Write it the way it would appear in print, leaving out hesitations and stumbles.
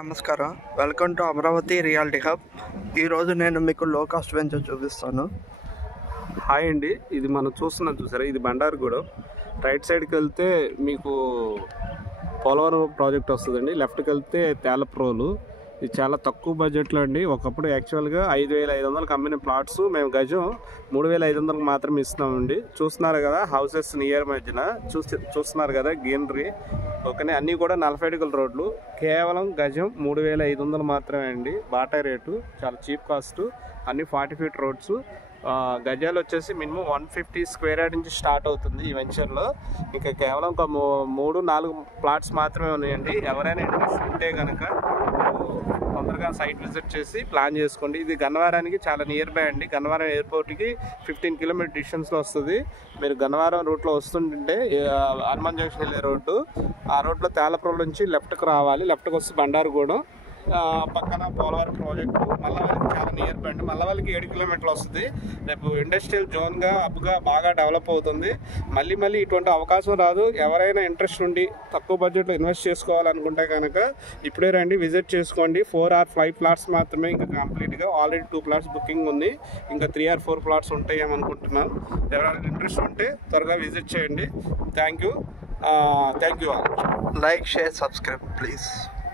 నమస్కారం, welcome to Amaravati reality hub. ఈరోజు నేను మీకు లో కాస్ట్ వెంచర్ చూపిస్తాను. హాయ్ అండి, ఇది మనం చూసారా, ఇది బండారుగూడెం. రైట్ సైడ్కి వెళ్తే మీకు పోలవరం ప్రాజెక్ట్ వస్తుందండి. లెఫ్ట్కి వెళ్తే తేలప్రోలు. ఇది చాలా తక్కువ బడ్జెట్లో అండి. ఒకప్పుడు యాక్చువల్గా 5,500 అమ్మిన ప్లాట్స్ మేము గజం 3,500 మాత్రమే ఇస్తున్నామండి. చూస్తున్నారు కదా, హౌసెస్ నియర్ మధ్యన చూస్తున్నారు కదా, గ్రీనరీ. ఓకేనే, అన్నీ కూడా 40 అడుగుల రోడ్లు. కేవలం గజం 3,500 మాత్రమే అండి. బాటా రేటు, చాలా చీప్ కాస్ట్. అన్ని 40 ఫీట్ రోడ్స్. గజాలు వచ్చేసి మినిమం 150 స్క్వేర్ యార్డ్ నుంచి స్టార్ట్ అవుతుంది ఈ వెంచర్లో. ఇంకా కేవలం ఒక 3-4 ప్లాట్స్ మాత్రమే ఉన్నాయండి. ఎవరైనా ఇంట్రెస్ట్ ఉంటే కనుక తొందరగా సైట్ విజిట్ చేసి ప్లాన్ చేసుకోండి. ఇది గన్నవరానికి చాలా నియర్ బై అండి. గన్నవరం ఎయిర్పోర్ట్కి 15 కిలోమీటర్ డిస్టెన్స్లో వస్తుంది. మీరు గన్నవరం రూట్లో వస్తుంటే హనుమాన్ జంక్షన్ వెళ్ళే రోడ్డు, ఆ రోడ్లో తేలప్రోలు నుంచి లెఫ్ట్కి రావాలి. లెఫ్ట్కి వస్తే బండారుగూడెం, పక్కన పోలవరం ప్రాజెక్టు. మల్లవల్లికి చాలా నియర్ బై అండి. మల్లవల్లికి 7 కిలోమీటర్లు వస్తుంది. రేపు ఇండస్ట్రియల్ జోన్గా హబ్గా బాగా డెవలప్ అవుతుంది. మళ్ళీ ఇటువంటి అవకాశం రాదు. ఎవరైనా ఇంట్రెస్ట్ ఉండి తక్కువ బడ్జెట్లో ఇన్వెస్ట్ చేసుకోవాలనుకుంటే కనుక ఇప్పుడే రండి, విజిట్ చేసుకోండి. 4 or 5 ప్లాట్స్ మాత్రమే ఇంకా కంప్లీట్గా. ఆల్రెడీ 2 ప్లాట్స్ బుకింగ్ ఉంది. ఇంకా 3 or 4 ప్లాట్స్ ఉంటాయేమనుకుంటున్నాను. ఎవరైనా ఇంట్రెస్ట్ ఉంటే త్వరగా విజిట్ చేయండి. Thank you all. Like, share, subscribe please.